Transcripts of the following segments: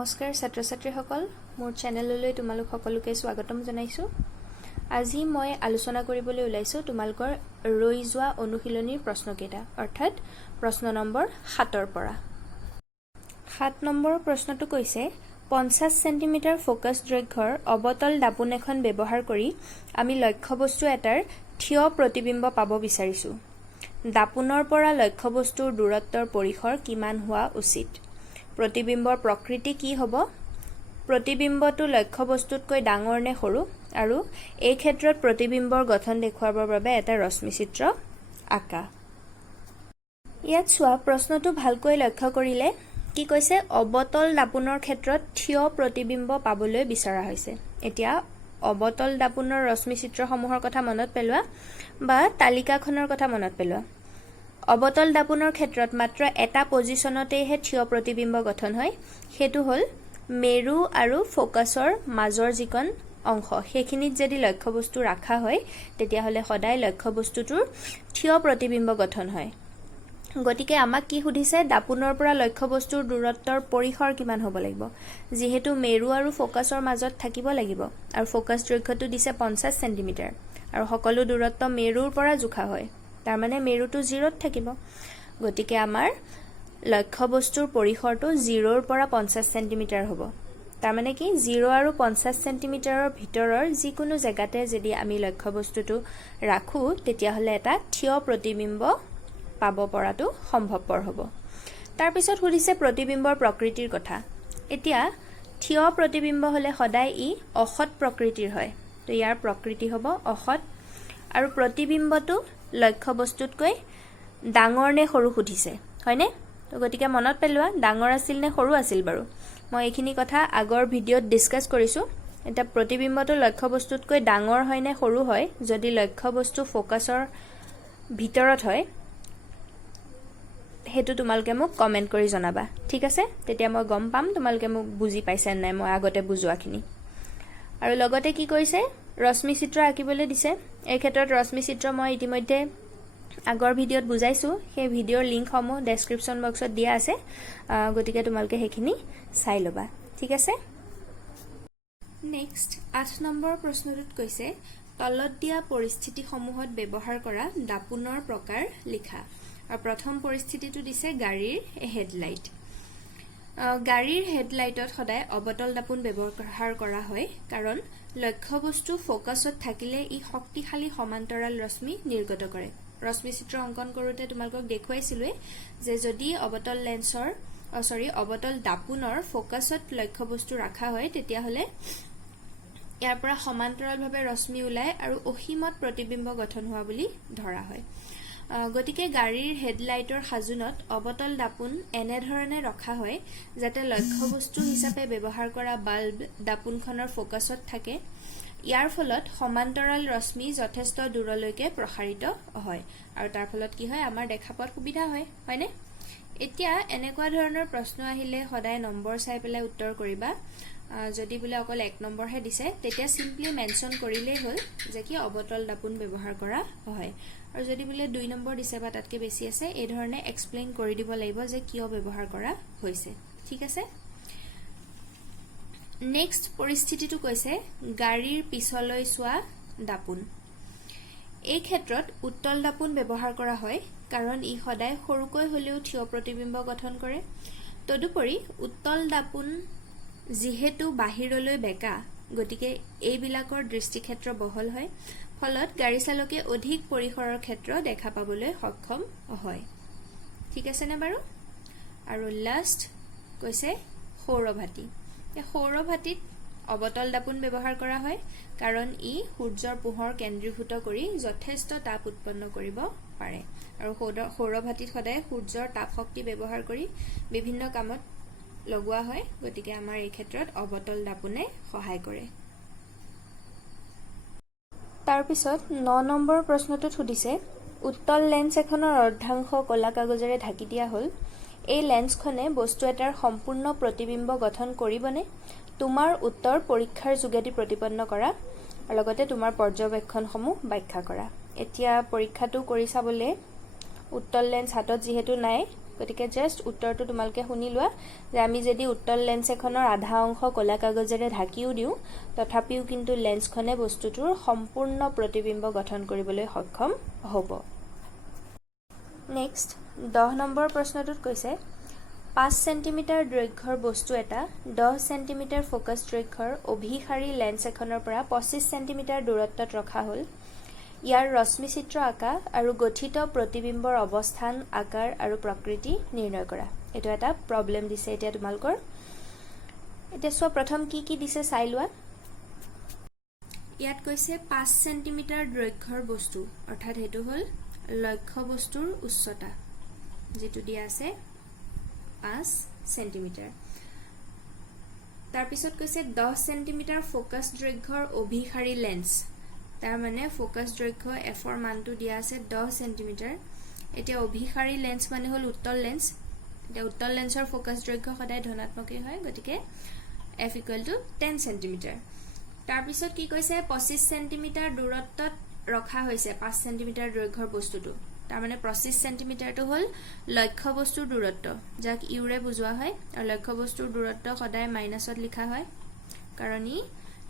নমস্কাৰ ছাত্ৰ ছাত্ৰীসকল মোৰ চেনেললৈ তোমালোক সকলোকে স্বাগতম জনাইছো। আজি মই আলোচনা কৰিবলৈ ওলাইছো তোমালোকৰ ৰৈ যোৱা অনুশীলনীৰ প্ৰশ্নকেইটা অৰ্থাৎ প্ৰশ্ন নম্বৰ 7ৰ পৰা। 7 নম্বৰ প্ৰশ্নটো কৈছে 50 সেন্টিমিটাৰ ফোকাস দৈৰ্ঘ্যৰ অবতল দাপোন এখন ব্যৱহাৰ কৰি আমি লক্ষ্যবস্তু এটাৰ থিয় প্ৰতিবিম্ব পাব বিচাৰিছো। দাপোনৰ পৰা লক্ষ্যবস্তুৰ দূৰত্বৰ পৰিসৰ কিমান হোৱা উচিত? प्रतिबिम्बर प्रकृति की हब प्रतिबिम्बটো लक्ष्यबस्तुतকৈ ডাঙৰ নে সৰু আৰু এই ক্ষেত্ৰত प्रतिबिम्बर গঠন দেখুৱাবৰ বাবে এটা ৰশ্মি চিত্ৰ আঁকা। ইয়াত চোৱা প্ৰশ্নটো ভালকৈ লক্ষ্য কৰিলে কি কৈছে অবতল দাপোনৰ ক্ষেত্ৰত থিয় प्रतिबिम्ब পাবলৈ বিচৰা হৈছে। এতিয়া অবতল দাপোনৰ ৰশ্মি চিত্ৰসমূহৰ কথা মনত পেলোৱা বা তালিকাখনৰ কথা মনত পেলোৱা। অবতল দাপোনৰ ক্ষেত্ৰত মাত্ৰ এটা পজিশনতেহে থিয় प्रतिबिम्ब গঠন হয়, হেতু হল মেৰু আৰু ফোকাসৰ মাজৰ যিকণ অংশ সেইখিনিত যদি লক্ষ্যবস্তু ৰাখা হয় তেতিয়া হলে সদায় লক্ষ্যবস্তুটোৰ থিয় प्रतिबिम्ब গঠন হয়। গতিকে আমাক কি সুধিছে দাপোনৰ পৰা লক্ষ্যবস্তুৰ দূৰত্বৰ পৰিসৰ কিমান হ'ব লাগিব, যেহেতু মেৰু আৰু ফোকাসৰ মাজত থাকিব লাগিব আৰু ফোকাস দৈৰ্ঘ্যটো দিছে 50 সেন্টিমিটাৰ আৰু সকলো দূৰত্ব মেৰুৰ পৰা জোখা হয়, তাৰ মানে মেৰুটো 0ত থাকিব। গতিকে আমাৰ লক্ষ্যবস্তুৰ পৰিসৰটো 0ৰ পৰা 50 সেন্টিমিটাৰ হ'ব। তাৰ মানে কি 0 আৰু 50 সেন্টিমিটাৰৰ ভিতৰৰ যিকোনো জায়গাতে যদি আমি লক্ষ্যবস্তুটো ৰাখো তেতিয়া হলে এটা থিয় प्रतिबिम्ब পাব পৰাটো সম্ভৱপৰ হ'ব। তাৰ পিছত সুধিছে प्रतिबिम्बर প্ৰকৃতিৰ কথা। এতিয়া থিয় प्रतिबिम्ब হলে সদায় ই অসৎ প্ৰকৃতিৰ হয়, তো ইয়াৰ প্ৰকৃতি হ'ব অসৎ আৰু प्रतिबिम्बটো লক্ষ্যবস্তুতকৈ ডাঙৰ নে সৰু সুধিছে হয়নে? তো গতিকে মনত পেলোৱা ডাঙৰ আছিল নে সৰু আছিল বাৰু। মই এইখিনি কথা আগৰ ভিডিঅ'ত ডিসকাস কৰিছো। এটা प्रतिबिम्बটো লক্ষ্যবস্তুতকৈ ডাঙৰ হয় নে সৰু হয় যদি লক্ষ্যবস্তু ফোকাসৰ ভিতৰত হয় হেতু তোমালোকে মোক কমেন্ট কৰি জনাবা, ঠিক আছে? তেতিয়া মই গম পাম তোমালোকে মোক বুজি পাইছে নাই মই আগতে বুজোৱাখিনি। আৰু লগতে কি কৈছে ৰশ্মি চিত্ৰ আঁকিবলৈ দিছে। এই ক্ষেত্ৰত ৰশ্মি চিত্ৰ মই ইতিমধ্যে আগৰ ভিডিঅ'ত বুজাইছো, সেই ভিডিঅ'ৰ লিংকসমূহ ডেসক্ৰিপচন বক্সত দিয়া আছে, গতিকে তোমালোকে সেইখিনি চাই ল'বা, ঠিক আছে? নেক্সট 8 নম্বৰ প্ৰশ্নটোত কৈছে তলত দিয়া পৰিস্থিতিসমূহত ব্যৱহাৰ কৰা দাপোনৰ প্ৰকাৰ লিখা। আৰু প্ৰথম পৰিস্থিতিটো দিছে গাড়ীৰ হেডলাইট। গাড়ীৰ হেডলাইটত সদায় অবতল দাপোন ব্যৱহাৰ কৰা হয় কাৰণ লক্ষ্যবস্তু ফোকাসত থাকিলে ই শক্তিশালী সমান্তৰাল ৰশ্মি নিৰ্গত কৰে। ৰশ্মি চিত্ৰ অঙ্কন কৰোতে তোমালোকক দেখুৱাইছিলো যে যদি অবতল দাপোনৰ ফোকাসত লক্ষ্যবস্তু ৰাখা হয় তেতিয়া হলে ইয়াৰ পৰা সমান্তৰালভাৱে ৰশ্মি ওলাই আৰু অসীমত प्रतिबिम्ब গঠন হোৱা বুলি ধৰা হয়। গতিকে গাড়ীৰ হেডলাইটৰ সাজুনত অবতল দাপোন এনে ধৰণে ৰখা হয় যাতে লক্ষ্যবস্তু হিচাপে ব্যৱহাৰ কৰা বাল্ব দাপোনখনৰ ফোকাসত থাকে। ইয়াৰ ফলত সমান্তৰাল ৰশ্মি যথেষ্ট দূৰলৈকে প্ৰসাৰিত হয় আৰু তাৰ ফলত কি হয় আমাৰ দেখা পোৱাত সুবিধা হয় হয়নে? এতিয়া এনেকুৱা ধৰণৰ প্ৰশ্ন আহিলে সদায় নম্বৰ চাই পেলাই উত্তৰ কৰিবা। যদি বোলে অকল 1 নম্বৰহে দিছে তেতিয়া সিম্পলি মেনশন কৰিলেই হ'ল যে কি অবতল দাপোন ব্যৱহাৰ কৰা হয়, আৰু যদি বোলে 2 নম্বৰ দিছে বা তাতকে বেছি আছে এই ধৰণে এক্সপ্লেইন কৰি দিব লাগিব যে কিয় ব্যৱহাৰ কৰা হৈছে, ঠিক আছে? নেক্সট পৰিস্থিতিটো কৈছে গাড়ীৰ পিছলৈ চোৱা দাপোন। এই ক্ষেত্ৰত উত্তল দাপোন ব্যৱহাৰ কৰা হয় কাৰণ ই সদায় সৰুকৈ হলেও থিয় प्रतिबिम्ब গঠন কৰে। তদুপৰি উত্তল দাপোন যিহেতু বাহিৰলৈ বেকা গতিকে এইবিলাকৰ দৃষ্টিক্ষেত্ৰ বহল হয়, ফলত গাড়ী চালকে অধিক পৰিসৰৰ ক্ষেত্ৰ দেখা পাবলৈ সক্ষম হয়, ঠিক আছে নে বাৰু? আৰু লাষ্ট কৈছে সৌৰভাতি। সৌৰভাতিত অবতল দাপোন ব্যৱহাৰ কৰা হয় কাৰণ ই সূৰ্যৰ পোহৰ কেন্দ্ৰীভূত কৰি যথেষ্ট তাপ উৎপন্ন কৰিব পাৰে আৰু সৌৰভাতিত সদায় সূৰ্যৰ তাপ শক্তি ব্যৱহাৰ কৰি বিভিন্ন কামত লগোৱা হয়, গতিকে আমাৰ এই ক্ষেত্ৰত অবতল দাপোনে সহায় কৰে। তাৰ পিছত 9 নম্বৰ প্ৰশ্নটোত সুধিছে উত্তল লেন্স এখনৰ অৰ্ধাংশ কলা কাগজেৰে ঢাকি দিয়া হ'ল, এই লেন্সখনে বস্তু এটাৰ সম্পূৰ্ণ प्रतिबिम्ब গঠন কৰিবনে? তোমাৰ উত্তৰ পৰীক্ষাৰ যোগেদি প্ৰতিপন্ন কৰা আৰু লগতে তোমাৰ পৰ্যবেক্ষণসমূহ ব্যাখ্যা কৰা। এতিয়া পৰীক্ষাটো কৰি চাবলৈ উত্তল লেন্স হাতত যেহেতু নাই গতিকে জাস্ট উত্তৰটো তোমালোকে শুনি লোৱা যে আমি যদি উত্তল লেন্স এখনৰ আধা অংশ কলা কাগজেৰে ঢাকিও দিওঁ তথাপিও কিন্তু লেন্সখনে বস্তুটোৰ সম্পূৰ্ণ প্ৰতিবিম্ব গঠন কৰিবলৈ সক্ষম হ'ব। নেক্সট 10 নম্বৰ প্ৰশ্নটোত কৈছে 5 সেন্টিমিটাৰ দৈৰ্ঘ্যৰ বস্তু এটা 10 সেন্টিমিটাৰ ফোকাছ দৈৰ্ঘ্যৰ অভিসাৰী লেন্স এখনৰ পৰা 25 সেন্টিমিটাৰ দূৰত্বত ৰখা হ'ল। ইয়াৰ ৰশ্মিচিত্ৰ আঁকা আৰু গঠিত প্ৰতিবিম্বৰ অৱস্থান আকাৰ আৰু প্ৰকৃতি নিৰ্ণয় কৰা। এইটো এটা প্ৰব্লেম দিছে এতিয়া তোমালোকৰ। এতিয়া চোৱা প্ৰথম কি দিছে চাই লোৱা। ইয়াত কৈছে 5 সেন্টিমিটাৰ দৈৰ্ঘ্যৰ বস্তু অৰ্থাৎ হেতু হ'ল লক্ষ্য বস্তুৰ উচ্চতা যেটো দিয়া আছে 5 সেন্টিমিটাৰ। তাৰ পিছত কৈছে 10 সেন্টিমিটাৰ ফোকাছ দৈৰ্ঘ্যৰ অভিসাৰী লেন্স। তাৰ মানে ফোকাছ দৈৰ্ঘ্য f ৰ মানটো দিয়া আছে 10 সেন্টিমিটাৰ। এতিয়া অভিসাৰী লেন্স মানে হ'ল উত্তল লেন্স। এতিয়া উত্তল লেন্সৰ ফোকাছ দৈৰ্ঘ্য সদায় ধনাত্মকেই হয় গতিকে f = 10 সেন্টিমিটাৰ। তাৰ পিছত কি কৈছে 25 সেন্টিমিটাৰ দূৰত্বত ৰখা হৈছে 5 সেন্টিমিটাৰ দৈৰ্ঘ্যৰ বস্তুটো। তাৰ মানে 25 সেন্টিমিটাৰটো হ'ল লক্ষ্য বস্তুৰ দূৰত্ব যাক ইউৰে বুজোৱা হয় আৰু লক্ষ্য বস্তুৰ দূৰত্ব সদায় মাইনাছত লিখা হয় কাৰণ ই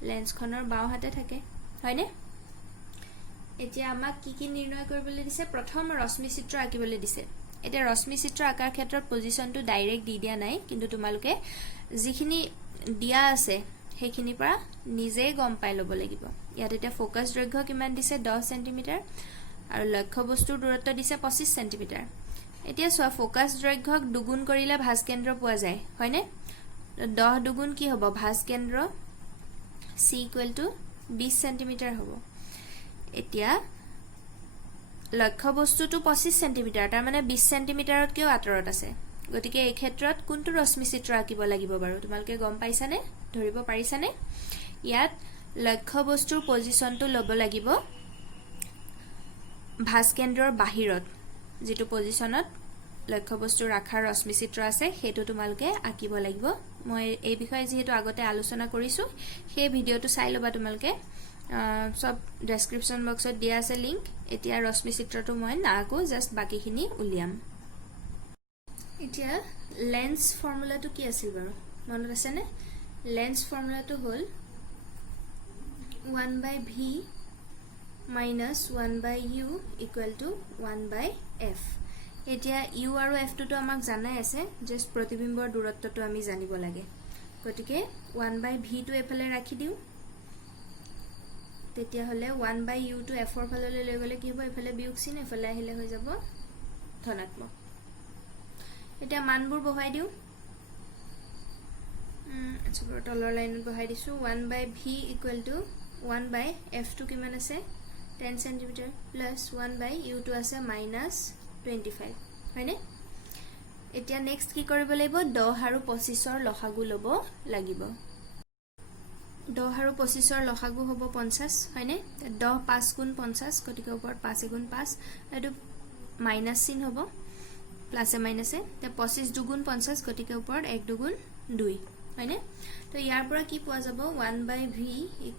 লেন্সখনৰ বাওঁ হাতে থাকে হয়নে। এতিয়া আমাক কি নিৰ্ণয় কৰিবলৈ দিছে প্ৰথম ৰশ্মিচিত্ৰ আঁকিবলৈ দিছে। এতিয়া ৰশ্মিচিত্ৰ আঁকাৰ ক্ষেত্ৰত পজিশনটো ডাইৰেক্ট দি দিয়া নাই কিন্তু তোমালোকে যিখিনি দিয়া আছে সেইখিনিৰ পৰা নিজেই গম পাই ল'ব লাগিব। ইয়াত এতিয়া ফোকাছ দৈৰ্ঘ্য কিমান দিছে 10 সেন্টিমিটাৰ আৰু লক্ষ্য বস্তুৰ দূৰত্ব দিছে 25 সেন্টিমিটাৰ। এতিয়া চোৱা ফোকাছ দৈৰ্ঘ্যক দুগুণ কৰিলে ভাঁজকেন্দ্ৰ পোৱা যায় হয়নে। 10 দুগুণ কি হ'ব ভাঁজকেন্দ্ৰ c = 20 সেন্টিমিটাৰ হ'ব। এতিয়া লক্ষ্য বস্তুটো 25 সেন্টিমিটাৰ তাৰ মানে 20 সেন্টিমিটাৰতকেও আঁতৰত আছে গতিকে এই ক্ষেত্ৰত কোনটো ৰশ্মিচিত্ৰ আঁকিব লাগিব বাৰু তোমালোকে গম পাইছানে ধৰিব পাৰিছানে। ইয়াত লক্ষ্য বস্তুৰ পজিশনটো ল'ব লাগিব ভাঁজকেন্দ্ৰৰ বাহিৰত যেটো পজিশনত লক্ষ্য বস্তু ৰাখাৰ ৰশ্মিচিত্ৰ আছে সেইটো তোমালোকে আঁকিব লাগিব। মই এই বিষয়ে যেহেতু আগতে আলোচনা কৰিছো সেই ভিডিওটো চাই ল'বা তোমালোকে সব ডেসক্ৰিপশন বক্সত দিয়া আছে লিংক। এতিয়া ৰশ্মিচিত্ৰটো মই নাআকো জাস্ট বাকিখিনি উলিয়াম। এতিয়া লেন্স ফৰ্মুলাটো কি আছিল বাৰু মনত আছে নে। লেন্স ফৰ্মুলাটো হ'ল 1/v minus 1/u = 1/f। এতিয়া u আৰু f টো আমাক জানাই আছে জাস্ট প্ৰতিবিম্বৰ দূৰত্বটো আমি জানিব লাগে গতিকে 1/v টো এফালে ৰাখি দিও তেতিয়া হলে 1/u টো f ৰ ফাললৈ লৈ গলে কি হ'ব এফালে বিয়োগ চিন এফালে আহিলে হৈ যাব ধনাত্মক। এতিয়া মানবোৰ বহাই দিও আচ্ছা তলৰ লাইনত বহাই দিছো 1/v = 1/f টো কিমান আছে 10 সেন্টিমিটাৰ প্লাস 1/u টো আছে -25 হয়নে। এতিয়া নেক্সট কি কৰিব লাগিব 10 আৰু 25 ৰ লসাগু লব লাগিব। 10 আৰু 25 ৰ লসাগু হ'ব 50 হয়নে। 10 5 গুণ 50 গতিকে ওপৰত 5 গুণ 5 এটো মাইনাস চিন হ'ব প্লাসে মাইনাসে 25 দুগুণ 50 গতিকে ওপৰত 1 দুগুণ 2 হয়নে। তো ইয়াৰ পৰা কি পোৱা যাব 1/v =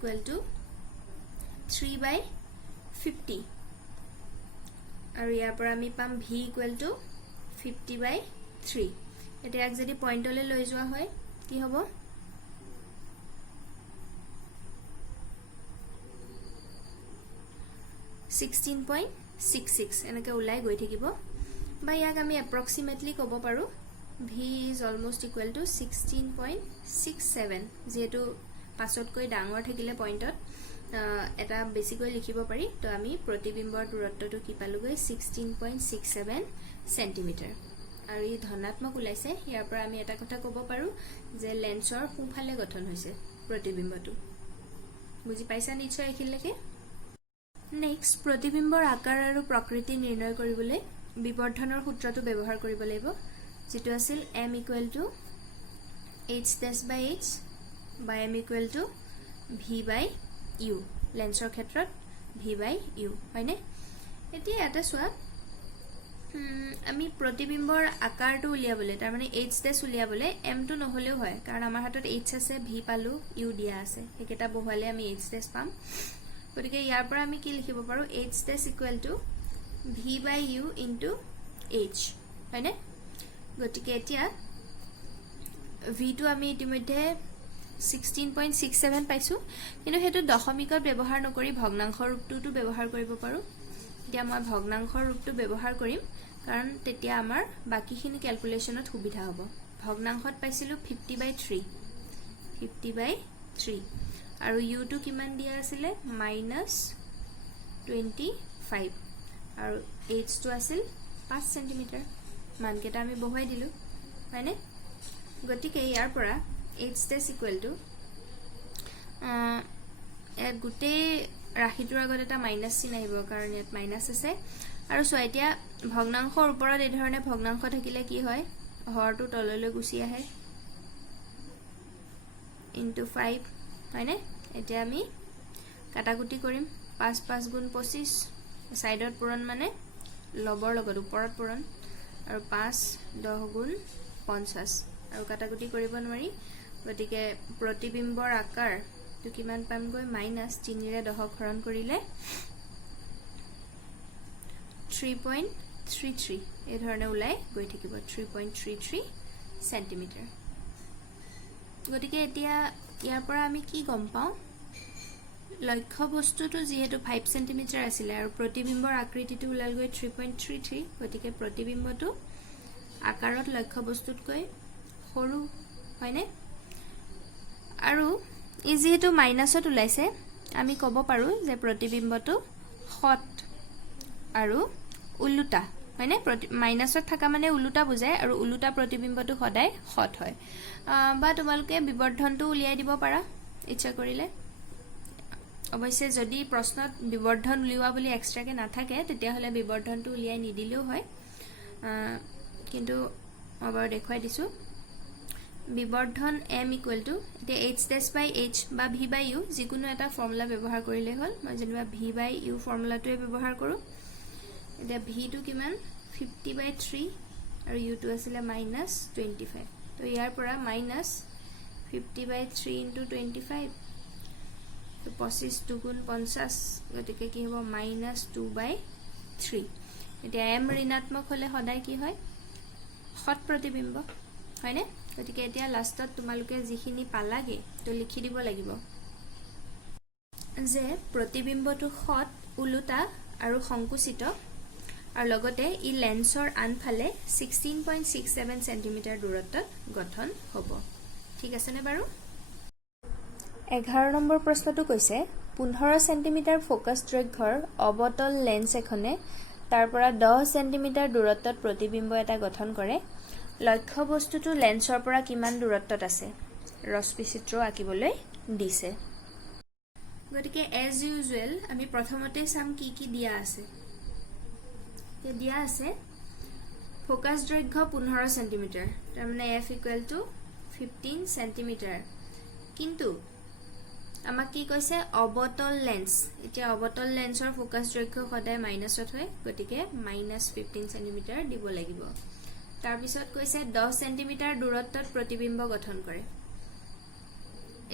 3/50 আৰু ইয়াৰ পৰা আমি পাম v = 50/3। এতিয়া যদি পইণ্টলৈ লৈ যোৱা হয় কি হ'ব 16.66 এনেকে ওলাই গৈ থাকিব বা ইয়াক আমি এপ্ৰক্সিমেটলি ক'ব পাৰো v is almost equal to 16.67 যেহেতু পাছতকৈ ডাঙৰ থাকিলে পইণ্টত এটা বেছিকৈ লিখিব পাৰি তো আমি প্ৰতিবিম্বৰ দূৰত্বটো কি পালোগৈ 16.67 সেন্টিমিটাৰ আৰু ই ধনাত্মক ওলাইছে। ইয়াৰ পৰা আমি এটা কথা ক'ব পাৰো যে লেন্সৰ সোঁফালে গঠন হৈছে প্ৰতিবিম্বটো বুজি পাইছা নিশ্চয় এখিলৈকে। নেক্সট প্ৰতিবিম্বৰ আকাৰ আৰু প্ৰকৃতি নিৰ্ণয় কৰিবলৈ বিবৰ্ধনৰ সূত্ৰটো ব্যৱহাৰ কৰিব লাগিব যেটো আছিল m = h'/h বা m = v/u লেন্সৰ ক্ষেত্ৰত v/u হয়নে। এতিয়া এটা চোৱা আমি প্ৰতিবিম্বৰ আকাৰটো উলিয়াবলৈ তাৰ মানে h' উলিয়াবলৈ m টো নহলেও হয় কাৰণ আমাৰ হাতত h আছে v পালো u দিয়া আছে একেটা বহালে আমি h' পাম গতিকে ইয়াৰ পৰা আমি কি লিখিব পাৰো h' = v/u * h হয়নে। গতিকে এতিয়া ভিটো আমি ইতিমধ্যে 16.67 পাইছো কিন্তু হেতু দশমিকত ব্যৱহাৰ নকৰি ভগ্নাংশৰ ৰূপটোটো ব্যৱহাৰ কৰিব পাৰো এতিয়া মই ভগ্নাংশৰ ৰূপটো ব্যৱহাৰ কৰিম কাৰণ তেতিয়া আমাৰ বাকিখিনি ক্যালকুলেশনত সুবিধা হ'ব ভগ্নাংশত পাইছিলো 50/3 আৰু u টো কিমান দিয়া আছিল -25 আৰু h টো আছিল 5 cm মানকেটা আমি বহাই দিলো হয়নে গতিকে ইয়াৰ পৰা h dash equal to গুটে ৰাখিটোৰ আগত এটা মাইনাস চিন আহিব কাৰণ ইয়াত মাইনাস আছে আৰু সো এতিয়া ভগ্নাংশৰ ওপৰত এই ধৰণে ভগ্নাংশ থাকিলে কি হয় হৰটো তললৈ গুচি আহে into 5 হয়নে এতিয়া আমি কাটাকুটি কৰিম 5 5 গুণ 25 সাইডত পূৰণ মানে লবৰ লগত ওপৰত পূৰণ আৰু 5 10 গুণ 50 আৰু কাটাকুটি কৰিব নোৱাৰি গতিকে প্ৰতিবিম্বৰ আকাৰ তো কিমান পাম গৈ মাইনাস চিনিৰে 10 হৰণ কৰিলে 3.33 এই ধৰণে উলাই গৈ থাকিব 3.33 সেন্টিমিটাৰ গতিকে এতিয়া ইয়াৰ পৰা আমি কি গম পাও লক্ষ্য বস্তুটো যেহেতু 5 সেন্টিমিটাৰ আছিল আৰু প্ৰতিবিম্বৰ আকৃতিটো উলাল গৈ 3.33 গতিকে প্ৰতিবিম্বটো আকাৰত লক্ষ্য বস্তুতকৈ সৰু হয়নে আৰু ই যেহেতু মাইনাসত উলাইছে আমি ক'ব পাৰো যে প্ৰতিবিম্বটো হট আৰু উলুটা হয়নে মাইনাসত থাকা মানে উলুটা বুজায় আৰু উলুটা প্ৰতিবিম্বটো সদায় হট হয় বা তোমালোকে বিবৰ্ধনটো উলিয়াই দিব পাৰা ইচ্ছা কৰিলে অৱশ্যে যদি প্ৰশ্নত বিবৰ্ধন উলিওৱা বুলি এক্সট্ৰাকে নাথাকে তেতিয়া হলে বিবৰ্ধনটো উলিয়াই নিদিলেও হয় কিন্তু মই দেখুৱাই দিছো বিবৰ্ধন m equal to এতিয়া h dash by h বা v by u যিকোনো এটা ফৰ্মুলা ব্যৱহাৰ কৰিলে হ'ল মই যেনিবা v by u ফৰ্মুলাটোৱে ব্যৱহাৰ কৰো এতিয়া v টো কিমান 50/3 আৰু u টো আছিল -25 তো ইয়াৰ পৰা -50/3 into 25 তো 25 দুগুণ 50 গতিকে কি হ'ব -2/3 এতিয়া m ঋণাত্মক হলে সদায় কি হয় হট প্ৰতিবিম্ব হয়নে গতিকে এতিয়া লাষ্টত তোমালোকে যিখিনি পালাগে তো লিখি দিব লাগিব যে প্ৰতিবিম্বটো হট উলুটা আৰু সংকুচিত আৰু লগতে ই লেন্সৰ আনফালে 16.67 সেন্টিমিটাৰ দূৰত্বত গঠন হ'ব ঠিক আছে নে বাৰু 11 নম্বৰ প্ৰশ্নটো কৈছে 15 সেন্টিমিটাৰ ফোকাস দৈৰ্ঘ্যৰ অবতল লেন্স এখনে তাৰ পৰা 10 সেন্টিমিটাৰ দূৰত্বত প্ৰতিবিম্ব এটা গঠন কৰে লক্ষ্য বস্তুটো লেন্সৰ পৰা কিমান দূৰত্বত আছে ৰশ্মি চিত্ৰ আঁকিবলৈ দিছে গতিকে এজ ইউজুৱেল আমি প্ৰথমতে চাম কি কি দিয়া আছে দিয়া আছে ফোকাস দৈৰ্ঘ্য 15 সেন্টিমিটাৰ তাৰ মানে f = 15 সেন্টিমিটাৰ কিন্তু আমাক কি কৈছে অবতল লেন্স এতিয়া অবতল লেন্সৰ ফোকাস দৈৰ্ঘ্য সদায় মাইনাসত হয় গতিকে -15 সেন্টিমিটাৰ দিব লাগিব তাৰ পিছত কৈছে 10 সেন্টিমিটাৰ দূৰত্বত প্ৰতিবিম্ব গঠন কৰে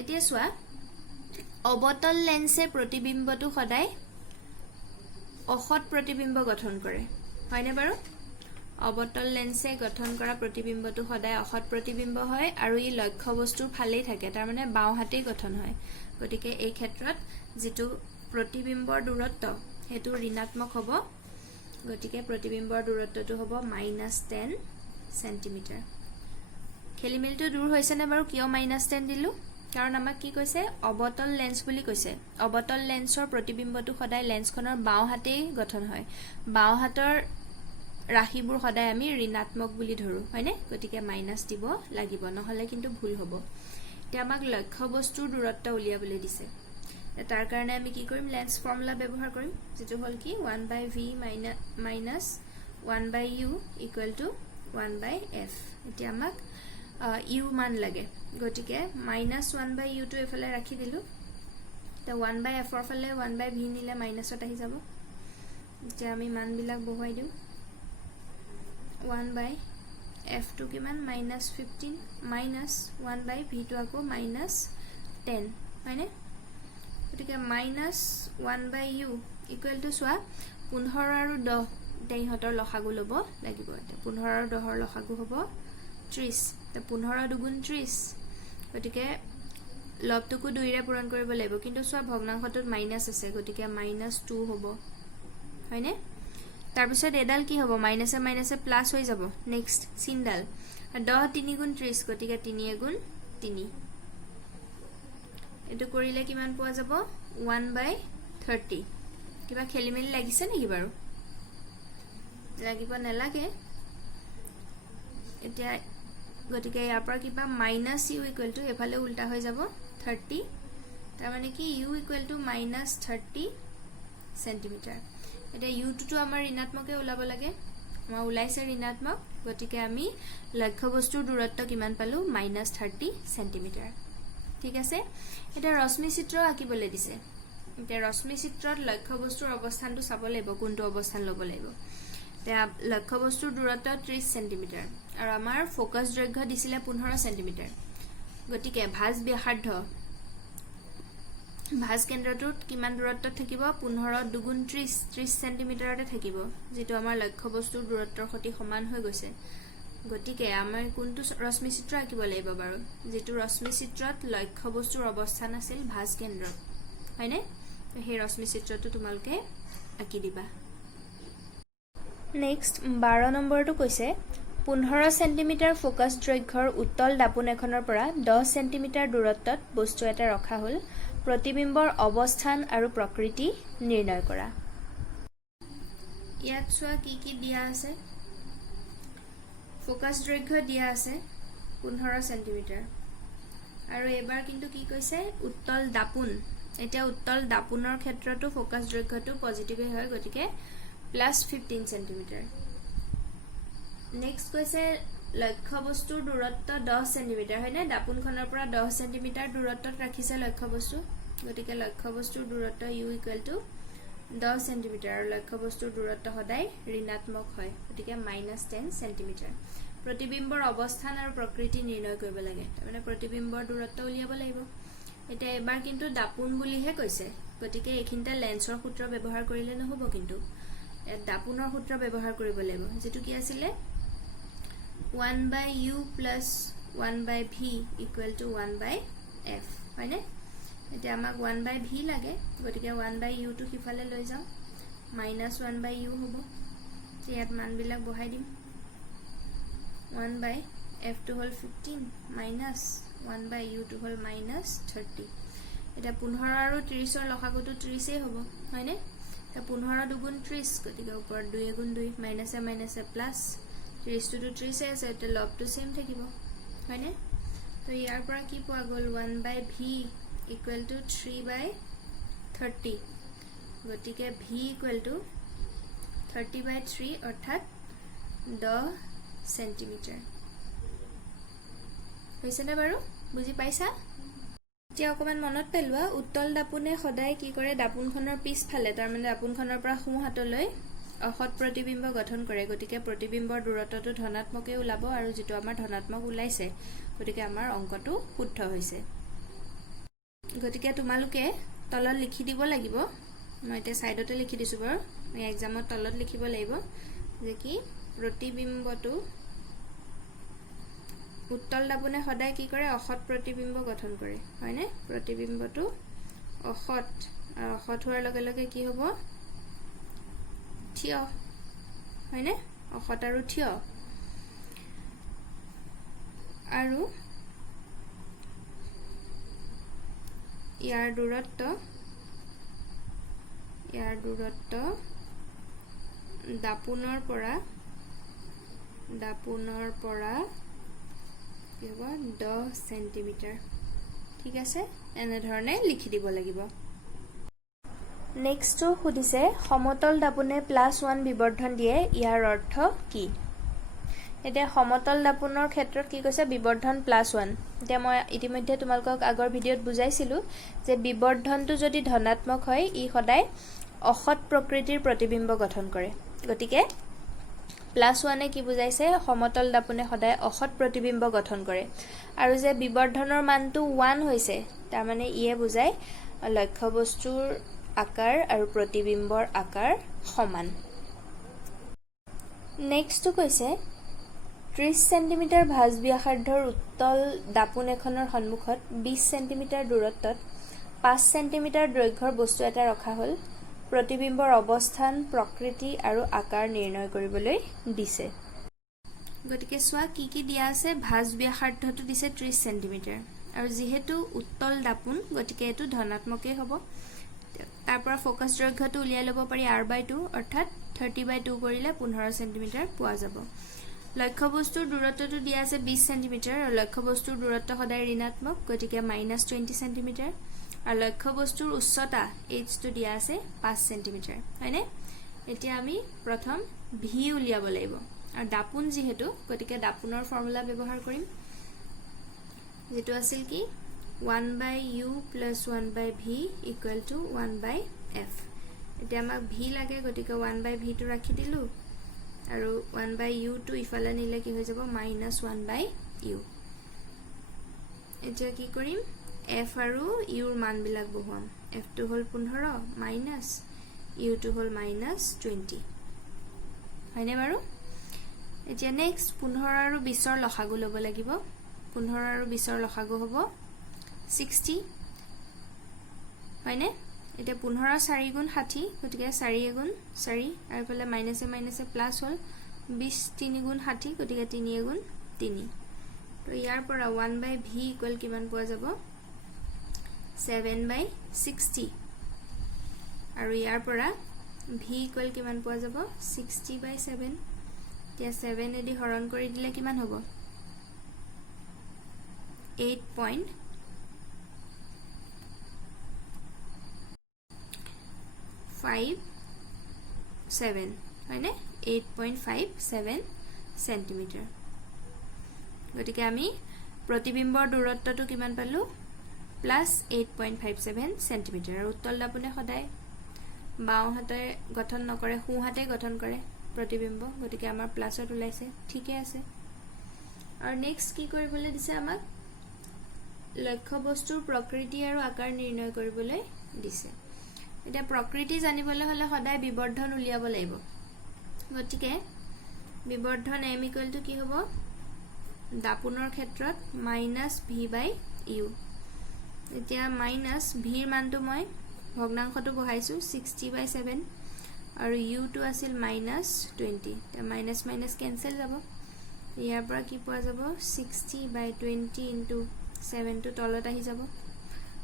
এতিয়া চোৱা অবতল লেন্সে প্ৰতিবিম্বটো সদায় অহত প্ৰতিবিম্ব গঠন কৰে হয়নে বাৰু অবতল লেন্সে গঠন কৰা প্ৰতিবিম্বটো সদায় অহত প্ৰতিবিম্ব হয় আৰু ই লক্ষ্য বস্তুৰ ফালেই থাকে তাৰ মানে বাও হাতেই গঠন হয় গতিকে এই ক্ষেত্ৰত যেটো প্ৰতিবিম্বৰ দূৰত্ব হেতু ঋণাত্মক হ'ব গতিকে প্ৰতিবিম্বৰ দূৰত্বটো হ'ব -10 সেন্টিমিটাৰ খেলিমেলটো দূৰ হৈছে নে বাৰু কিয় -10 দিলু কাৰণ আমাক কি কৈছে অবতল লেন্স বুলি কৈছে অবতল লেন্সৰ প্ৰতিবিম্বটো সদায় লেন্সখনৰ বাও হাতেই গঠন হয় বাও হাতৰ ৰাশিবোৰ সদায় আমি ঋণাত্মক বুলি ধৰো হয়নে গতিকে মাইনাস দিব লাগিব নহলে কিন্তু ভুল হ'ব এতিয়া আমাক লক্ষ্য বস্তুৰ দূৰত্ব উলিয়াবলৈ দিছে তাৰ কাৰণে আমি কি কৰিম লেন্স ফৰ্মুলা ব্যৱহাৰ কৰিম যেটো হল কি 1/v minus 1/u equal to 1/f এতিয়া আমাক u মান লাগে গতিকে -1/u টো এফালে ৰাখি দিলু তে 1/f ৰ ফালে 1/v নিলে মাইনাসত আহি যাব এতিয়া আমি মান বিলাক বহাই দিও 1/f টো কিমান -15 minus 1/v টো আকৌ -10 হয়নে গতিকে -1/u equal to সোৱা 15 আৰু 10 এতিয়া ইহঁতৰ লসাগু ল'ব লাগিব এতিয়া 15 আৰু 10ৰ লসাগু হ'ব 30 তে 15 দুগুণ 30 গতিকে লবটোকো 2ৰে পূৰণ কৰিব লাগিব কিন্তু সোৱা ভগ্নাংশটোত মাইনাস আছে গতিকে -2 হ'ব হয়নে তাৰ পিছত এডাল কি হ'ব মাইনাসে মাইনাসে প্লাস হৈ যাব নেক্সট চিনডাল 10 3 গুণ 30 গতিকে 3 গুণ 3 এটো কৰিলে কিমান পোৱা যাব 1/30 কিবা খেলিমেলি লাগিছে নেকি বাৰু লাগিব নালাগে এতিয়া গতিকে ইয়াৰ পৰা কিবা -u এফালে উল্টা হৈ যাব 30 তাৰ মানে কি u -30 সেন্টিমিটাৰ এটা u টো আমাৰ ঋণাত্মকে ওলাব লাগে আমাৰ ওলাইছে ঋণাত্মক গতিকে আমি লক্ষ্যবস্তুৰ দূৰত্ব কিমান পালো -30 সেন্টিমিটাৰ ঠিক আছে এটা ৰশ্মি চিত্ৰ আঁকিবলৈ দিছে এতিয়া ৰশ্মি চিত্ৰত লক্ষ্যবস্তুৰ অৱস্থানটো চাব লাগিব কোনটো অৱস্থান ল'ব লাগিব এতিয়া লক্ষ্যবস্তুৰ দূৰত্ব 30 সেন্টিমিটাৰ আৰু আমাৰ ফোকাস দৈৰ্ঘ্য দিছিলে 15 সেন্টিমিটাৰ গতিকে ভাঁজ ব্যাসাৰ্ধ ভাঁজ কেন্দ্ৰটোত কিমান দূৰত্বত থাকিব 15 দুগুণ 30 সেন্টিমিটাৰতে থাকিব যেটো আমাৰ লক্ষ্যবস্তুৰ দূৰত্বৰ সৈতে সমান হৈ গৈছে গতিকে আমাৰ কোনটো ৰশ্মি চিত্ৰ আঁকিব লাগিব বাৰু যেটো ৰশ্মি চিত্ৰত লক্ষ্যবস্তুৰ অৱস্থান আছিল ভাঁজ কেন্দ্ৰ হয়নে সেই ৰশ্মি চিত্ৰটো তোমালকে আঁকি দিবা নেক্সট 12 নম্বৰটো কৈছে 15 সেন্টিমিটাৰ ফোকাস দৈৰ্ঘ্যৰ উত্তল দাপোন এখনৰ পৰা 10 সেন্টিমিটাৰ দূৰত্বত বস্তু এটা ৰখা হ'ল প্ৰতিবিম্বৰ অৱস্থান আৰু প্ৰকৃতি নিৰ্ণয় কৰা ইয়াত সোৱা কি দিয়া আছে ফোকাস দৈৰ্ঘ্য দিয়া আছে 15 সেন্টিমিটাৰ আৰু এবাৰ কিন্তু কি কৈছে উত্তল দাপোন এটা উত্তল দাপোনৰ ক্ষেত্ৰতো ফোকাস দৈৰ্ঘ্যটো পজিটিভ হয় গতিকে +15 সেন্টিমিটাৰ নেক্সট কৈছে লক্ষ্যবস্তুৰ দূৰত্ব 10 সেন্টিমিটাৰ হয়নে দাপোনখনৰ পৰা 10 সেন্টিমিটাৰ দূৰত্বত ৰাখিছে লক্ষ্যবস্তু গতিকে লক্ষ্যবস্তুৰ দূৰত্ব u 10 সেন্টিমিটাৰ আৰু লক্ষ্যবস্তুৰ দূৰত্ব সদায় ঋণাত্মক হয় গতিকে -10 সেন্টিমিটাৰ প্ৰতিবিম্বৰ অৱস্থান আৰু প্ৰকৃতি নিৰ্ণয় কৰিব লাগে মানে প্ৰতিবিম্বৰ দূৰত্ব উলিয়াব লাগিব এটা এবাৰ কিন্তু দাপোন বুলিহে কৈছে গতিকে এইখিনতে লেন্সৰ সূত্ৰ ব্যৱহাৰ কৰিলে নহব কিন্তু দাপোনৰ সূত্ৰ ব্যৱহাৰ কৰিব লাগিব যেটো কি আছিল 1/u + 1/v = 1/f হয়নে এতিয়া আমাক 1/v লাগে গতিকে 1/u টো কিফালে লৈ যাও -1/u হ'ব ইয়াত মান বিলাক বহাই দিম 1/f টো হল 15 -1/u টো হল -30 এটা 15 আৰু 30ৰ লসাগুটো 30 এ হ'ব হয়নে তা 15 দুগুণ 30 গতিকে ওপৰত 2 গুণ 2 মাইনাসে মাইনাসে প্লাস 30 টো 30 আছে এটা লবটো সেম থাকিব হয়নে তো ইয়াৰ পৰা কি পোৱা গল 1/v = 3/30 গতিকে v = 30/3 অৰ্থাৎ 10 সেন্টিমিটাৰ হৈছেনে বাৰু বুজি পাইছা এতিয়া অকমান মনত পেলোৱা উত্তল দাপোনে সদায় কি কৰে দাপোনখনৰ পিছফালে তাৰ মানে দাপোনখনৰ পৰা সোঁ হাতলৈ অসৎ প্ৰতিবিম্ব গঠন কৰে গতিকে প্ৰতিবিম্বৰ দূৰত্বটো ধনাত্মকে ওলাব আৰু যেটো আমাৰ ধনাত্মক ওলাইছে গতিকে আমাৰ অংকটো শুদ্ধ হৈছে গতিকে তোমালোকে তলত লিখি দিব লাগিব মই এটা সাইডতে লিখি দিছো বাৰু মই এক্সামত তলত লিখিব লাগিব যে কি প্ৰতিবিম্বটো উত্তল দাপোনে সদায় কি কৰে অসৎ প্ৰতিবিম্ব গঠন কৰে হয়নে প্ৰতিবিম্বটো অসৎ আৰু অসৎ হোৱাৰ লগে লগে কি হ'ব থিয় হয়নে অসৎ আৰু থিয় আৰু ইয়াৰ দূৰত্ব দাপোনৰ পৰা কি হ'ব 10 সেন্টিমিটাৰ ঠিক আছে এনে ধৰণে লিখি দিব লাগিব নেক্সট সুধিছে সমতল দাপোনে +1 বিবৰ্ধন দিয়ে ইয়াৰ অৰ্থ কি এটা সমতল দাপোনৰ ক্ষেত্ৰত কি কৈছে বিবৰ্ধন +1 এতিয়া মই ইতিমধ্যে তোমালোকক আগৰ ভিডিঅত বুজাইছিলো যে বিবৰ্ধনটো যদি ধনাত্মক হয় ই সদায় অসৎ প্ৰকৃতিৰ প্ৰতিবিম্ব গঠন কৰে গতিকে +1 এ কি বুজাইছে সমতল দাপোনে সদায় অসৎ প্ৰতিবিম্ব গঠন কৰে আৰু যে বিবৰ্ধনৰ মানটো 1 হৈছে তাৰ মানে ইয়ে বুজায় লক্ষ্যবস্তুৰ আকাৰ আৰু প্ৰতিবিম্বৰ আকাৰ সমান নেক্সটটো কৈছে 30 সেণ্টিমিটাৰ ভাঁজ ব্যাসাৰ্ধৰ উত্তল দাপোন এখনৰ সন্মুখত 20 সেণ্টিমিটাৰ দূৰত্বত 5 সেণ্টিমিটাৰ দৈৰ্ঘ্যৰ বস্তু এটা ৰখা হ'ল প্ৰতিবিম্বৰ অৱস্থান প্ৰকৃতি আৰু আকাৰ নিৰ্ণয় কৰিবলৈ দিছে গতিকে চোৱা কি দিয়া আছে ভাঁজ ব্যাসাৰ্ধটো দিছে 30 সেণ্টিমিটাৰ আৰু যেহেতু উত্তল দাপোন গতিকে এটো ধনাত্মকেই হ'ব তাৰ পৰা ফোকাস দৈৰ্ঘ্যটো উলিয়াই ল'ব পাৰি r/2 অৰ্থাৎ 30/2 কৰিলে 15 সেণ্টিমিটাৰ পোৱা যাব লক্ষ্যবস্তুৰ দূৰত্বটো দিয়া আছে 20 সেণ্টিমিটাৰ আৰু লক্ষ্যবস্তুৰ দূৰত্ব সদায় ঋণাত্মক গতিকে -20 সেণ্টিমিটাৰ আৰু লক্ষ্যবস্তুৰ উচ্চতা h টো দিয়া আছে 5 সেণ্টিমিটাৰ হয়নে এতিয়া আমি প্ৰথম v উলিয়াব লাগিব আৰু দাপোন যেহেতু গতিকে দাপোনৰ ফৰ্মুলা ব্যৱহাৰ কৰিম যেটো আছিল কি 1/u + 1/v = 1/f এতিয়া আমাক v লাগে গতিকে 1/v টো ৰাখি দিলো আৰু 1/u টো ইফালে নিলে কি হৈ যাব -1/u এতিয়া কি কৰিম f আৰু u ৰ মান বিলাক বহুৱাম f টো হল 15 - u টো হল -20 হয়নে বাৰু এতিয়া নেক্সট 15 আৰু 20 ৰ লসাগু ল'ব লাগিব 15 আৰু 20 ৰ লসাগু হ'ব 60 হয়নে এতিয়া 15 4 গুণ 60 গতিকে 4 গুণ 4 আৰু ফালে মাইনাসে মাইনাসে প্লাস হল 20 3 গুণ 60 গতিকে 3 গুণ 3 তো ইয়াৰ পৰা 1/v = কিমান পোৱা যাব 7/60 আৰু ইয়াৰ পৰা v = কিমান পোৱা যাব 60/7 এতিয়া 7 এদি হৰণ কৰি দিলে কিমান হ'ব 8.57 হয়নে 8.57 সেণ্টিমিটাৰ গতিকে আমি প্ৰতিবিম্বৰ দূৰত্বটো কিমান পালো +8.57 সেণ্টিমিটাৰ আৰু উত্তল দাপোনে সদায় বাও হাতে গঠন নকৰে সু হাতে গঠন কৰে প্ৰতিবিম্ব গতিকে আমাৰ প্লাছত ওলাইছে ঠিকে আছে আৰু নেক্সট কি কৰিবলৈ দিছে আমাক লক্ষ্যবস্তুৰ প্ৰকৃতি আৰু আকাৰ নিৰ্ণয় কৰিবলৈ দিছে এটা প্ৰকৃতি জানিবলৈ হলে সদায় বিবৰ্ধন উলিয়াব লাগিব গতিকে বিবৰ্ধন m = কি হ'ব দাপোনৰ ক্ষেত্ৰত -v/u এতিয়া -v ৰ মানটো মই ভগ্নাংশটো বহাইছো 60/7 আৰু u টো আছিল -20 তে মাইনাস মাইনাস কেনসেল যাব ইয়াৰ পৰা কি পোৱা যাব 60/20 * 7 টো তলত আহি যাব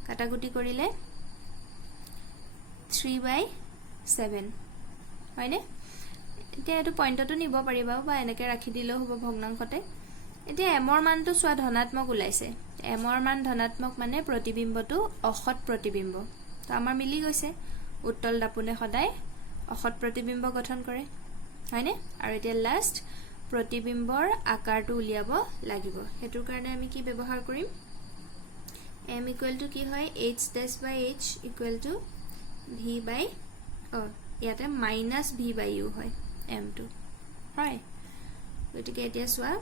কাটাকুটি কৰিলে 3/7 হয়নে এতিয়া এটো পইণ্টটো নিব পাৰিবা বা এনেকৈ ৰাখি দিলেও হ'ব ভগ্নাংশতে এতিয়া m ৰ মানটো সোৱা ধনাত্মক ওলাইছে m ৰ মান ধনাত্মক মানে প্ৰতিবিম্বটো অসৎ প্ৰতিবিম্ব তো আমাৰ মিলি গৈছে উত্তল দাপোনে সদায় অসৎ প্ৰতিবিম্ব গঠন কৰে হয়নে আৰু এতিয়া লাষ্ট প্ৰতিবিম্বৰ আকাৰটো উলিয়াব লাগিব হেতুৰ কাৰণে আমি কি ব্যৱহাৰ কৰিম m = কি হয় h'/h = ইয়াতে -v/u হয় m টো হয় গতিকে এতিয়া সোৱা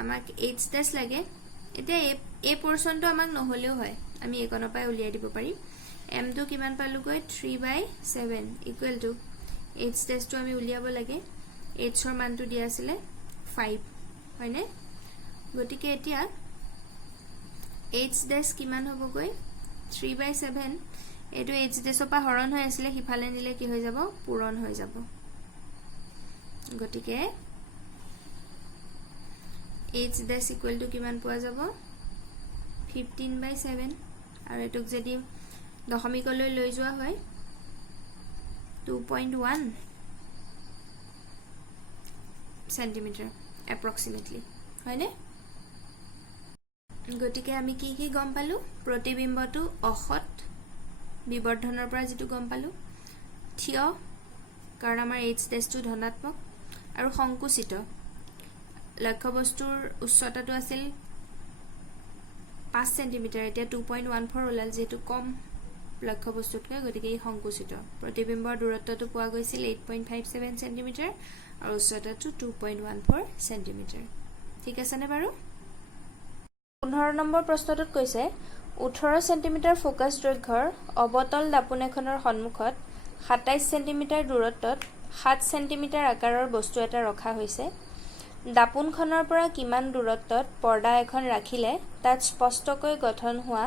আমাক h' লাগে এতিয়া এই পোৰশনটো আমাক নহলেও হয় আমি একনৰ পাই উলিয়াই দিব পাৰিম m টো কিমান পালুকৈ 3/7 = h' টো আমি উলিয়াব লাগে h ৰ মানটো দিয়া আছিল 5 হয়নে গতিকে এতিয়া h' কিমান হ'বগৈ 3/7 এটো h' পৰা হৰণ হৈ আছিল হিফালে নিলে কি হৈ যাব পূৰণ হৈ যাব গতিকে h' = কিমান পোৱা যাব 15/7 আৰু এটোক যদি দশমিকলৈ লৈ যোৱা হয় 2.1 সেণ্টিমিটাৰ এপ্ৰক্সিমেটলি হয়নে গতিকে আমি কি গম পালো প্ৰতিবিম্বটো অসৎ বিবৰ্ধনৰ পৰা যেটো গম পালো থিয় কাৰণ আমাৰ h' টো ধনাত্মক আৰু সংকুচিত লক্ষ্যবস্তুৰ উচ্চতাটো আছিল 5 সেণ্টিমিটাৰ এতিয়া 2.14 ওলাল যেটো কম লক্ষ্যবস্তুতকৈ গতিকে এই সংকুচিত প্ৰতিবিম্বৰ দূৰত্বটো পোৱা গৈছিল 8.57 সেণ্টিমিটাৰ আৰু উচ্চতাটো 2.14 সেণ্টিমিটাৰ ঠিক আছে নে বাৰু 15 নম্বৰ প্ৰশ্নটোত কৈছে 18 সেণ্টিমিটাৰ ফোকাস দৈৰ্ঘ্যৰ অবতল দাপোন এখনৰ সন্মুখত 27 সেণ্টিমিটাৰ দূৰত্বত 7 সেণ্টিমিটাৰ আকাৰৰ বস্তু এটা ৰখা হৈছে দাপোনখনৰ পৰা কিমান দূৰত্বত পৰ্দা এখন ৰাখিলে তাত স্পষ্টকৈ গঠন হোৱা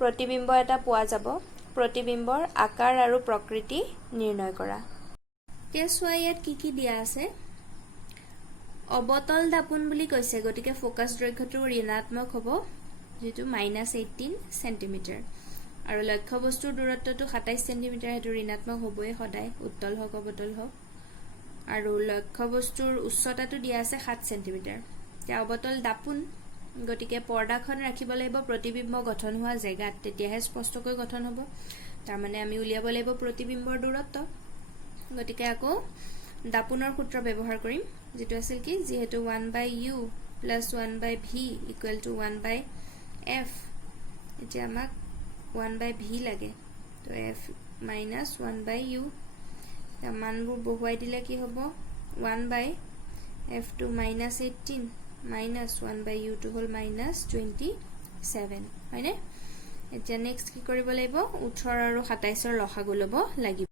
প্ৰতিবিম্ব এটা পোৱা যাব প্ৰতিবিম্বৰ আকাৰ আৰু প্ৰকৃতি নিৰ্ণয় কৰা কেছুৱা ইয়াত কি দিয়া আছে অবতল দাপোন বুলি কৈছে গতিকে ফোকাস দৈৰ্ঘ্যটো ঋণাত্মক হ'ব যেটো -18 সেণ্টিমিটাৰ আৰু লক্ষ্য বস্তুৰ দূৰত্বটো 27 সেণ্টিমিটাৰ হেতু ঋণাত্মক হ'বই সদায় উত্তল হওক অবতল হওক আৰু লক্ষ্য বস্তুৰ উচ্চতাটো দিয়া আছে 7 সেণ্টিমিটাৰ তে অবতল দাপোন গতিকে পৰ্দাখন ৰাখিব লাগিব প্ৰতিবিম্ব গঠন হোৱা জায়গাত তেতিয়াহে স্পষ্টকৈ গঠন হ'ব তাৰ মানে আমি উলিয়াব লাগিব প্ৰতিবিম্বৰ দূৰত্ব গতিকে আকৌ দাপোনৰ সূত্ৰ ব্যৱহাৰ কৰিম যেটো আছিল কি যেহেতু 1/u + 1/v = 1/f এতিয়া আমাক 1/v লাগে তো f - 1/u তা মানবোৰ বহুৱাই দিলে কি হ'ব 1/f to -18 -1/u to হ'ল -27 হয়নে এতিয়া নেক্সট কি কৰিব লাগিব 18 আৰু 27 ৰ লসাগু ল'ব লাগিব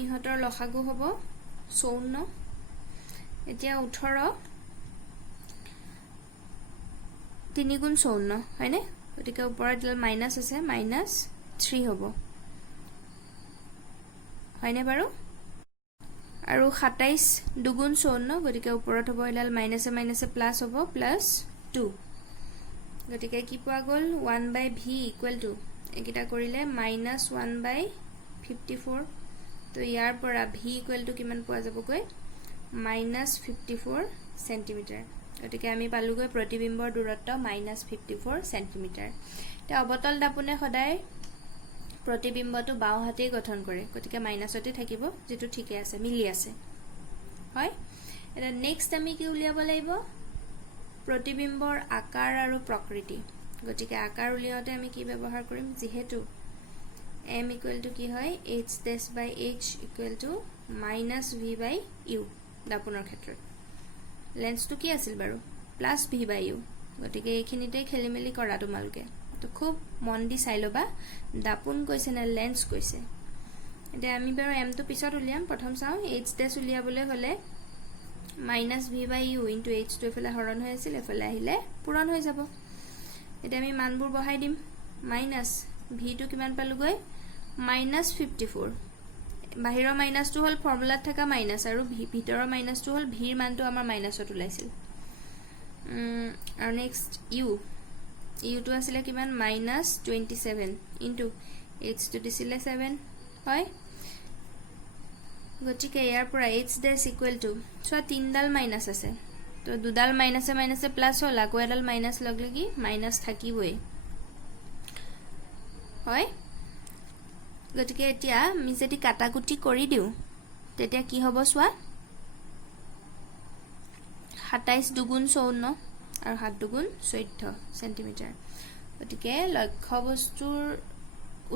ইহঁতৰ লসাগু হ'ব 54 এতিয়া 18 3 গুণ 54 হয়নে গতিকে ওপৰত মাইনাস আছে -3 হ'ব হয়নে বাৰু আৰু 27 দুগুণ 54 গতিকে ওপৰত হ'ব এডাল মাইনাসে মাইনাসে প্লাস হ'ব +2 গতিকে কি পোৱা গ'ল 1/v = একিটা কৰিলে -1/54 তো ইয়াৰ পৰা v = কিমান পোৱা যাবগৈ -54 সেণ্টিমিটাৰ গতিকে আমি পালুগৈ প্ৰতিবিম্বৰ দূৰত্ব -54 সেণ্টিমিটাৰ তে অবতল দাপোনে সদায় প্ৰতিবিম্বটো বাও হাতে গঠন কৰে গতিকে মাইনাসতে থাকিব যেটো ঠিকে আছে মিলি আছে হয় এটা নেক্সট আমি কি উলিয়াব লাগিব প্ৰতিবিম্বৰ আকাৰ আৰু প্ৰকৃতি গতিকে আকাৰ উলিয়াওতে আমি কি ব্যৱহাৰ কৰিম যেহেতু m = কি হয় h'/h = -v/u দাপোনৰ ক্ষেত্ৰত লেন্সটো কি আছিল বাৰু +v/u গতিকে এইখিনিতে খেলিমেলি কৰা তোমালকে তো খুব মন দি চাই লবা দাপোন কৈছে না লেন্স কৈছে এতিয়া আমি বাৰু m টো পিছত উলিয়াম প্ৰথম চাও h' উলিয়াবলৈ হলে -v/u * h টো এফালে হৰণ হৈ আছিল এফালে আহিলে পূৰণ হৈ যাব এতিয়া আমি মানবোৰ বহাই দিম - v টো কিমান পালুগৈ -54 বাহিৰৰ মাইনাসটো হল ফৰ্মুলাত থকা মাইনাস আৰু ভিতৰৰ মাইনাসটো হল v ৰ মানটো আমাৰ মাইনাসত ওলাইছিল আৰু নেক্সট u টো আছিল কিমান -27 * h টো দিছিলে 7 হয় গতিকে ইয়াৰ পৰা h' = সোৱা তিনডাল মাইনাস আছে তো দুডাল মাইনাসে মাইনাসে প্লাস হল আকৌ এডাল মাইনাস লগলগি মাইনাস থাকিবই হয় গতিকে এতিয়া আমি যদি কাটাকুটি কৰি দিও তেতিয়া কি হ'ব সোৱা 27 দুগুণ 54 আৰু 7 দুগুণ 14 সেণ্টিমিটাৰ গতিকে লক্ষ্য বস্তুৰ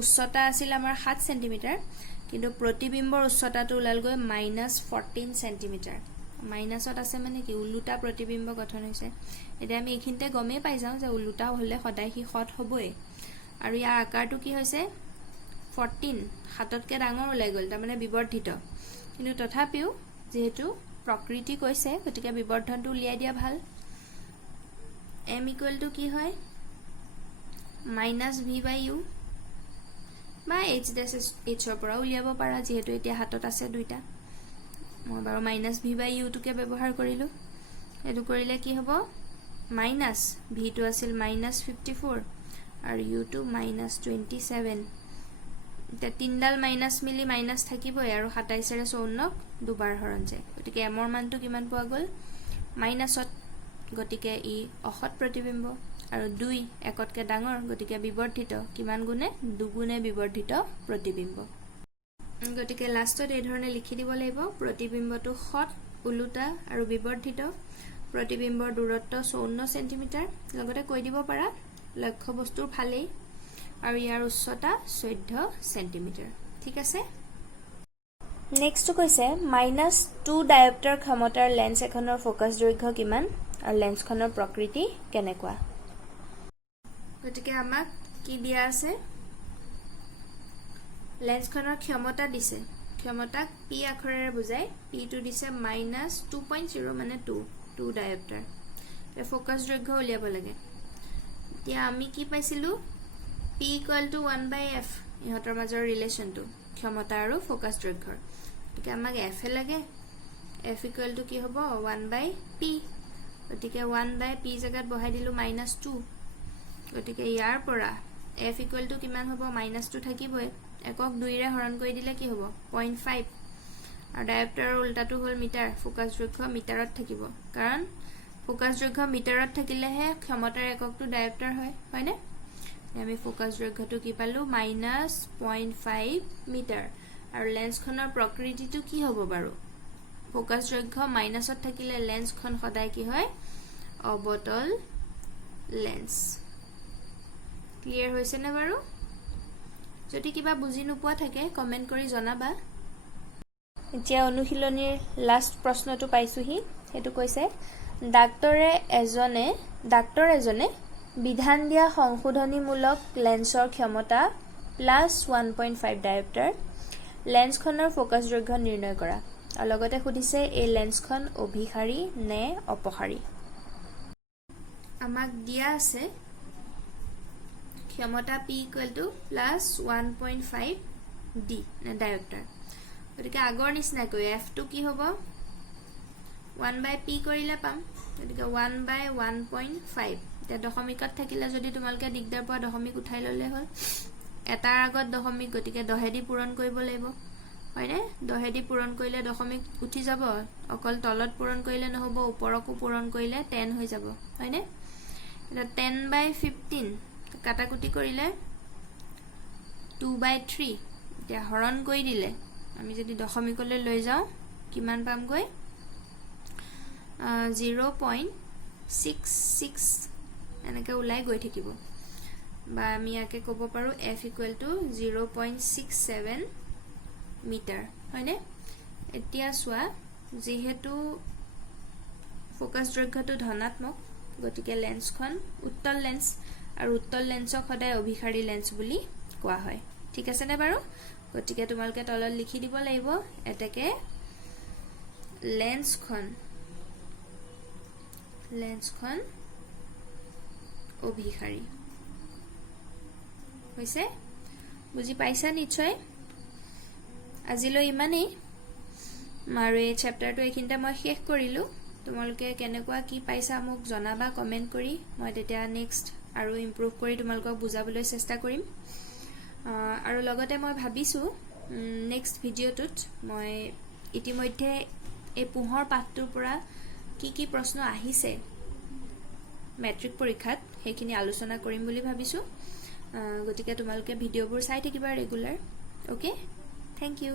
উচ্চতা আছিল আমাৰ 7 সেণ্টিমিটাৰ কিন্তু প্ৰতিবিম্বৰ উচ্চতাটো ওলালগৈ -14 সেণ্টিমিটাৰ মাইনাসত আছে মানে কি উলুটা প্ৰতিবিম্ব গঠন হৈছে এতিয়া আমি এইখিনতে গমে পাই যাও যে উলুটা হলে সদায় কি হট হ'বই আৰু ইয়াৰ আকাৰটো কি হৈছে 14 হাততকে ডাঙৰ ওলাই গ'ল তাৰ মানে বিবৰ্ধিত কিন্তু তথাপিও যেহেতু প্ৰকৃতি কৈছে গতিকে বিবৰ্ধনটো উলিয়াই দিয়া ভাল m = কি হয় -v/u বা h' ৰ পৰা উলিয়াব পাৰা যেহেতু এতিয়া হাতত আছে দুইটা মই বাৰু -v/u টোকে ব্যৱহাৰ কৰিলো এটো কৰিলে কি হ'ব - v টো আছিল -54 আৰু u টো -27 এটা তিনডাল মাইনাস মিলি মাইনাস থাকিবই আৰু 27 ৰে 54 দুবাৰ হৰণ যায় গতিকে m ৰ মানটো কিমান পোৱা গ'ল মাইনাসত গতিকে ই অসৎ প্ৰতিবিম্ব আৰু 2 একতকে ডাঙৰ গতিকে বিবৰ্ধিত কিমান গুণে দুগুণে বিবৰ্ধিত প্ৰতিবিম্ব গতিকে লাষ্টত এই ধৰণে লিখি দিব লাগিব প্ৰতিবিম্বটো সৎ উলুটা আৰু বিবৰ্ধিত প্ৰতিবিম্বৰ দূৰত্ব 54 সেণ্টিমিটাৰ লগতে কৈ দিব পাৰা লক্ষ্য বস্তুৰ ফালেই আৰু ইয়াৰ উচ্চতা 14 সেণ্টিমিটাৰ ঠিক আছে নেক্সট কৈছে -2 ডায়োপ্টাৰ ক্ষমতাৰ লেন্স এখনৰ ফোকাস দৈৰ্ঘ্য কিমান আৰু লেন্সখনৰ প্ৰকৃতি কেনেকুৱা গতিকে আমাক কি দিয়া আছে লেন্সখনৰ ক্ষমতা দিছে ক্ষমতাক পি আখৰেৰে বুজায় পিটো দিছে -2.0 মানে 2 ডায়োপ্টাৰ ফোকাস দৈৰ্ঘ্য উলিয়াব লাগে এতিয়া আমি কি পাইছিলো p = 1/f ইহঁতৰ মাজৰ ৰিলেচনটো ক্ষমতা আৰু ফোকাস দৈৰ্ঘ্যৰ গতিকে আমাক f এ লাগে f = কি হ'ব 1/p গতিকে 1/p জাগাত বহাই দিলো -2 গতিকে ইয়াৰ পৰা f = কিমান হ'ব -2 থাকিবই একক 2 ৰে হৰণ কৰি দিলে কি হ'ব 0.5 আৰু ডায়োপ্টাৰৰ উল্টাটো হ'ল মিটাৰ ফোকাস দৈৰ্ঘ্য মিটাৰত থাকিব কাৰণ ফোকাস দৈৰ্ঘ্য মিটাৰত থাকিলেহে ক্ষমতাৰ এককটো ডায়োপ্টাৰ হয় হয়নে আমি ফোকাস দৈৰ্ঘ্যটো কি পালো -0.5 মিটাৰ আৰু লেন্সখনৰ প্ৰকৃতিটো কি হ'ব বাৰু ফোকাস দৈৰ্ঘ্য মাইনাছত থাকিলে লেন্সখন সদায় কি হয় অবতল লেন্স ক্লিয়াৰ হৈছে নে বাৰু যদি কিবা বুজি নোপোৱা থাকে কমেন্ট কৰি জনাবা এতিয়া অনুশীলনীৰ লাষ্ট প্ৰশ্নটো পাইছোহি হেতু কৈছে ডাক্তৰ এজনে বিধান দিয়া সংশোধনীমূলক লেন্সৰ ক্ষমতা +1.5 ডায়োপ্টাৰ লেন্সখনৰ ফোকাস দৈৰ্ঘ্য নিৰ্ণয় কৰা আৰু লগতে সুধিছে এই লেন্সখন অভিসাৰী নে অপসাৰী আমাক দিয়া আছে ক্ষমতা p = +1.5 d ডায়োপ্টাৰ গতিকে আগৰ নিচিনাকৈ f টো কি হ'ব 1/p কৰিলে পাম গতিকে 1/1.5 এতিয়া দশমিকত থাকিলে যদি তোমালকে দিগদাৰ পোৱা দশমিক উঠাই ললে হ'ল এটাৰ আগত দশমিক গতিকে দহেদি পূৰণ কৰিব লাগিব হয়নে দহেদি পূৰণ কৰিলে দশমিক উঠি যাব অকল তলত পূৰণ কৰিলে নহব ওপৰকো পূৰণ কৰিলে 10 হৈ যাব হয়নে এটা 10/15 কাটাকুটি কৰিলে 2/3 এতিয়া হৰণ কৰি দিলে আমি যদি দশমিকলৈ লৈ যাও কিমান পাম গৈ 0.66 এনেকৈ ওলাই গৈ থাকিব বা আমি ইয়াকে ক'ব পাৰো f = 0.67 মিটাৰ হয়নে এতিয়া চোৱা যেহেতু ফোকাস দৈৰ্ঘ্যটো ধনাত্মক গতিকে লেন্সখন উত্তল লেন্স আৰু উত্তল লেন্সক সদায় অভিসাৰী লেন্স বুলি কোৱা হয় ঠিক আছে নে বাৰু গতিকে তোমালকে তলত লিখি দিব লাগিব এতেকে লেন্সখন অভিসাৰী হৈছে বুজি পাইছা নিশ্চয় আজিলৈ ইমানেই আৰু এই চেপ্টাৰটো এইখিনিতে মই শেষ কৰিলো তোমালকে কেনেকুৱা কি পাইছা মোক জনাবা কমেন্ট কৰি মই তেতিয়া নেক্সট আৰু ইমপ্ৰুভ কৰি তোমালকক বুজাবলৈ চেষ্টা কৰিম আৰু লগতে মই ভাবিছো নেক্সট ভিডিঅ'টোত মই ইতিমধ্যে এই পোহৰ পাঠটোৰ পৰা কি প্ৰশ্ন আহিছে মেট্ৰিক পৰীক্ষাত সেইখিনি আলোচনা কৰিম বুলি ভাবিছো গতিকে তোমালকে ভিডিঅ'বোৰ চাই থাকিবা ৰেগুলাৰ ওকে থ্যাংক ইউ